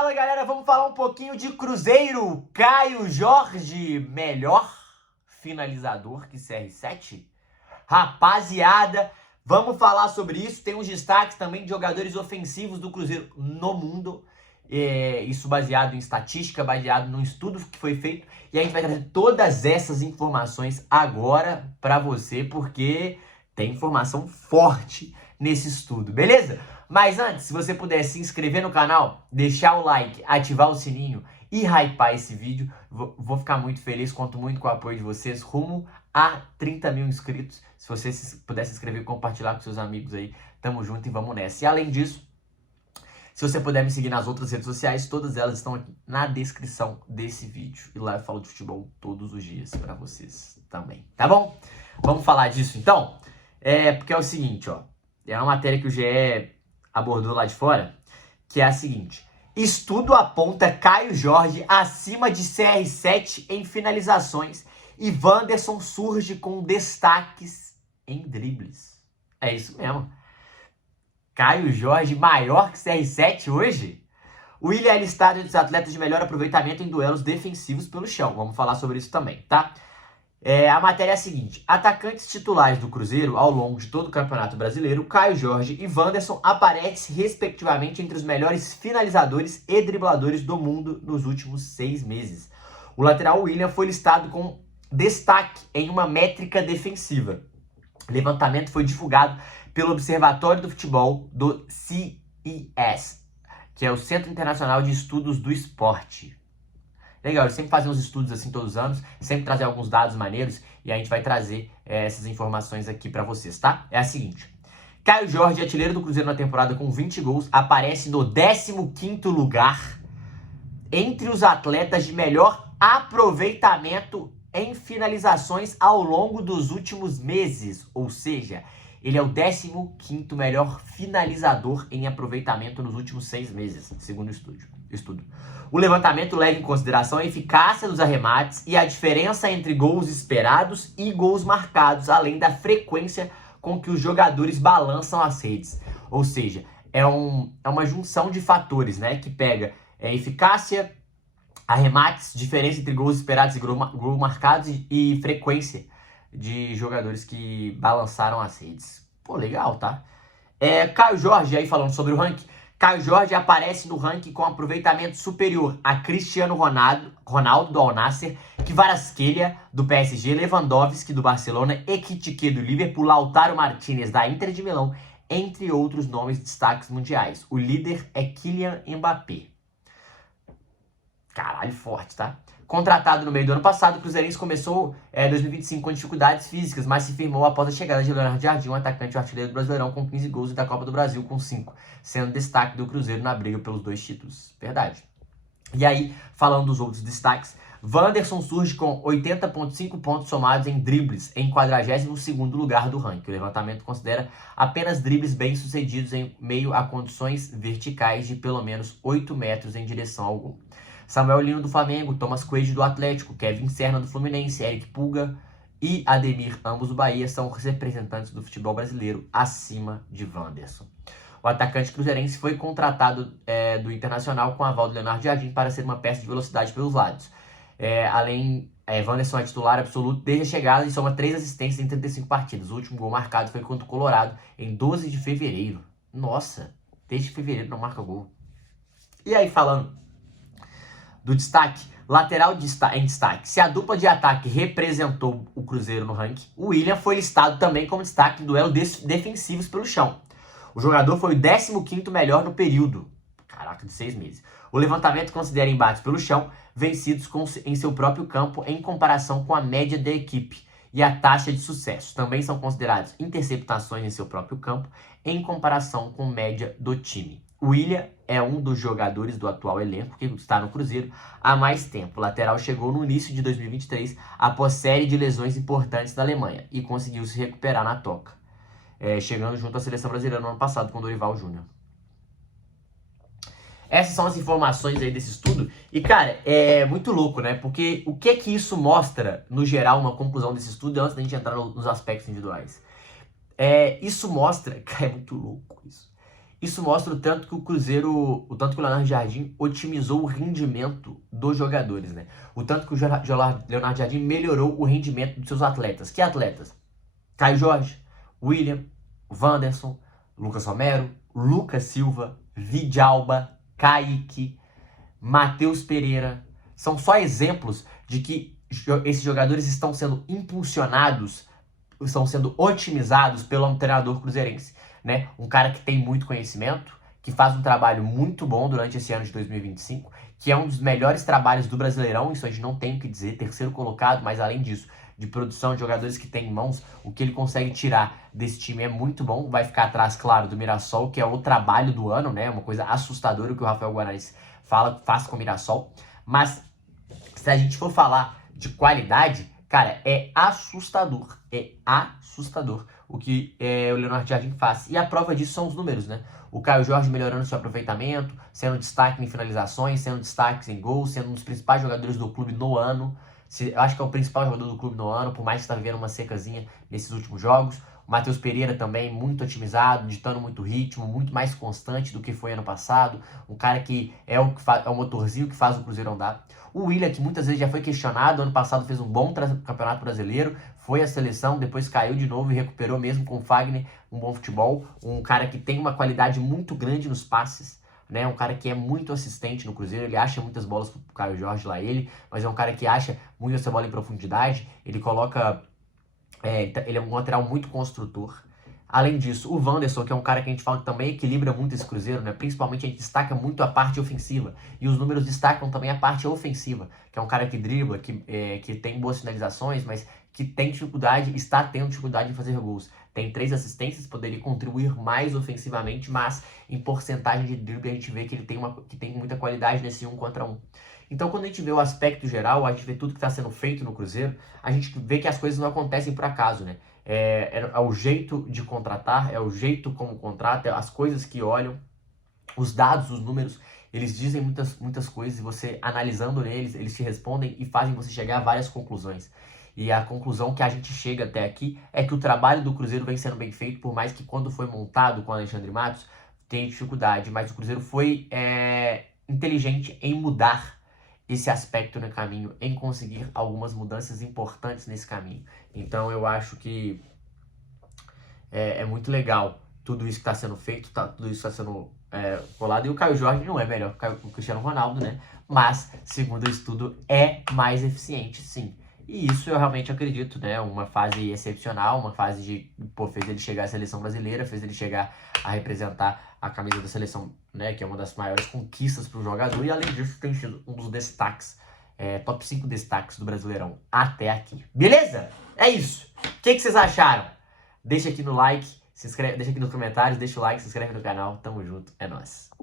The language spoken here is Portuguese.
Fala galera, vamos falar um pouquinho de Cruzeiro. Caio Jorge, melhor finalizador que CR7? Rapaziada, vamos falar sobre isso. Tem uns destaques também de jogadores ofensivos do Cruzeiro no mundo. Isso baseado em estatística, baseado num estudo que foi feito. E a gente vai trazer todas essas informações agora pra você, porque tem informação forte nesse estudo, beleza? Mas antes, se você puder se inscrever no canal, deixar o like, ativar o sininho e hypar esse vídeo, vou ficar muito feliz, conto muito com o apoio de vocês, rumo a 30 mil inscritos. Se você puder se inscrever e compartilhar com seus amigos aí, tamo junto e vamos nessa. E além disso, se você puder me seguir nas outras redes sociais, todas elas estão aqui na descrição desse vídeo. E lá eu falo de futebol todos os dias pra vocês também, tá bom? Vamos falar disso então? Porque é o seguinte, ó. É uma matéria que o GE abordou lá de fora, que é a seguinte: estudo aponta Caio Jorge acima de CR7 em finalizações e Wanderson surge com destaques em dribles. É isso mesmo. Caio Jorge maior que CR7 hoje? O Willian é listado entre os atletas de melhor aproveitamento em duelos defensivos pelo chão. Vamos falar sobre isso também, tá? A matéria é a seguinte: atacantes titulares do Cruzeiro ao longo de todo o Campeonato Brasileiro, Caio Jorge e Wanderson aparecem respectivamente entre os melhores finalizadores e dribladores do mundo nos últimos 6 meses. O lateral Willian foi listado com destaque em uma métrica defensiva. O levantamento foi divulgado pelo Observatório do Futebol do CES, que é o Centro Internacional de Estudos do Esporte. Legal, eles sempre fazem uns estudos assim todos os anos, sempre trazem alguns dados maneiros e a gente vai trazer essas informações aqui pra vocês, tá? É a seguinte: Caio Jorge, artilheiro do Cruzeiro na temporada com 20 gols, aparece no 15º lugar entre os atletas de melhor aproveitamento em finalizações ao longo dos últimos meses, ou seja, ele é o 15º melhor finalizador em aproveitamento nos últimos 6 meses, segundo o estudo. O levantamento leva em consideração a eficácia dos arremates e a diferença entre gols esperados e gols marcados, além da frequência com que os jogadores balançam as redes. Ou seja, é uma junção de fatores, né, que pega eficácia, arremates, diferença entre gols esperados e gols marcados e frequência de jogadores que balançaram as redes. Pô, legal, tá? Caio Jorge, aí falando sobre o ranking, Caio Jorge aparece no ranking com aproveitamento superior a Cristiano Ronaldo do Al Nassr, Kvaratskhelia do PSG, Lewandowski do Barcelona, Ekitike do Liverpool, Lautaro Martinez da Inter de Milão, entre outros nomes de destaques mundiais. O líder é Kylian Mbappé. Caralho, forte, tá? Contratado no meio do ano passado, o Cruzeirense começou 2025 com dificuldades físicas, mas se firmou após a chegada de Leonardo Jardim, um atacante e artilheiro do Brasileirão com 15 gols e da Copa do Brasil com 5, sendo destaque do Cruzeiro na briga pelos 2 títulos. Verdade. E aí, falando dos outros destaques, Wanderson surge com 80,5 pontos somados em dribles, em 42º lugar do ranking. O levantamento considera apenas dribles bem-sucedidos em meio a condições verticais de pelo menos 8 metros em direção ao gol. Samuel Lino do Flamengo, Thomas Coelho do Atlético, Kevin Serna do Fluminense, Eric Pulga e Ademir, ambos do Bahia, são os representantes do futebol brasileiro acima de Wanderson. O atacante cruzeirense foi contratado do Internacional com aval do Leonardo Jardim para ser uma peça de velocidade pelos lados. Wanderson é titular absoluto desde a chegada e soma 3 assistências em 35 partidas. O último gol marcado foi contra o Colorado em 12 de fevereiro. Nossa, desde fevereiro não marca gol. E aí, falando do destaque, lateral em destaque. Se a dupla de ataque representou o Cruzeiro no ranking, o Willian foi listado também como destaque em duelos defensivos pelo chão. O jogador foi o 15º melhor no período, caraca, de 6 meses. O levantamento considera embates pelo chão vencidos em seu próprio campo em comparação com a média da equipe e a taxa de sucesso. Também são considerados interceptações em seu próprio campo em comparação com a média do time. O Willian é um dos jogadores do atual elenco que está no Cruzeiro há mais tempo. O lateral chegou no início de 2023 após série de lesões importantes na Alemanha e conseguiu se recuperar na toca, chegando junto à seleção brasileira no ano passado com o Dorival Júnior. Essas são as informações aí desse estudo e, cara, é muito louco, né? Porque o que é que isso mostra, no geral, uma conclusão desse estudo, antes da gente entrar nos aspectos individuais? Isso mostra, cara, é muito louco isso. Isso mostra o tanto que o tanto que o Leonardo Jardim otimizou o rendimento dos jogadores, né? O tanto que o Leonardo Jardim melhorou o rendimento dos seus atletas. Que atletas? Caio Jorge, William, Wanderson, Lucas Romero, Lucas Silva, Vidalba, Kaique, Matheus Pereira. São só exemplos de que esses jogadores estão sendo impulsionados, estão sendo otimizados pelo treinador cruzeirense, né? Um cara que tem muito conhecimento, que faz um trabalho muito bom durante esse ano de 2025, que é um dos melhores trabalhos do Brasileirão, isso a gente não tem o que dizer, terceiro colocado, mas além disso, de produção de jogadores que tem em mãos, o que ele consegue tirar desse time é muito bom. Vai ficar atrás, claro, do Mirassol, que é o trabalho do ano, né? Uma coisa assustadora o que o Rafael Guanais faz com o Mirassol. Mas se a gente for falar de qualidade, cara, é assustador. É assustador o que o Leonardo Jardim faz. E a prova disso são os números, né? O Caio Jorge melhorando seu aproveitamento, sendo destaque em finalizações, sendo destaque em gols, sendo um dos principais jogadores do clube no ano. Eu acho que é o principal jogador do clube no ano, por mais que está vivendo uma secazinha nesses últimos jogos. O Matheus Pereira também, muito otimizado, ditando muito ritmo, muito mais constante do que foi ano passado. Um cara que é o motorzinho que faz o Cruzeiro andar. O William, que muitas vezes já foi questionado, ano passado fez um bom campeonato brasileiro, foi à seleção, depois caiu de novo e recuperou mesmo com o Fagner um bom futebol. Um cara que tem uma qualidade muito grande nos passes, né? Um cara que é muito assistente no Cruzeiro, ele acha muitas bolas pro Caio Jorge lá, mas é um cara que acha muito essa bola em profundidade, ele coloca... ele é um lateral muito construtor. Além disso, o Wanderson, que é um cara que a gente fala que também equilibra muito esse Cruzeiro, né? Principalmente a gente destaca muito a parte ofensiva. E os números destacam também a parte ofensiva, que é um cara que dribla, que tem boas finalizações, mas que tem dificuldade, está tendo dificuldade em fazer gols. Tem 3 assistências, poderia contribuir mais ofensivamente, mas em porcentagem de drible a gente vê que ele tem muita qualidade nesse 1 contra 1. Então, quando a gente vê o aspecto geral, a gente vê tudo que está sendo feito no Cruzeiro, a gente vê que as coisas não acontecem por acaso, né? É o jeito de contratar, é o jeito como contrata, as coisas que olham, os dados, os números, eles dizem muitas coisas e você analisando neles, eles te respondem e fazem você chegar a várias conclusões. E a conclusão que a gente chega até aqui é que o trabalho do Cruzeiro vem sendo bem feito, por mais que quando foi montado com o Alexandre Matos, tenha dificuldade, mas o Cruzeiro foi inteligente em mudar esse aspecto no caminho, em conseguir algumas mudanças importantes nesse caminho. Então eu acho que é muito legal tudo isso que está sendo feito, tudo isso está sendo colado. E o Caio Jorge não é melhor que o Cristiano Ronaldo, né? Mas, segundo o estudo, é mais eficiente, sim. E isso eu realmente acredito, né? Uma fase excepcional, uma fase de... fez ele chegar à seleção brasileira, fez ele chegar a representar a camisa da seleção, né? Que é uma das maiores conquistas para o jogador. E além disso, tem sido um dos destaques, top 5 destaques do Brasileirão até aqui. Beleza? É isso. O que vocês acharam? Deixa aqui no like, se inscreve, deixa aqui nos comentários, deixa o like, se inscreve no canal. Tamo junto, é nóis.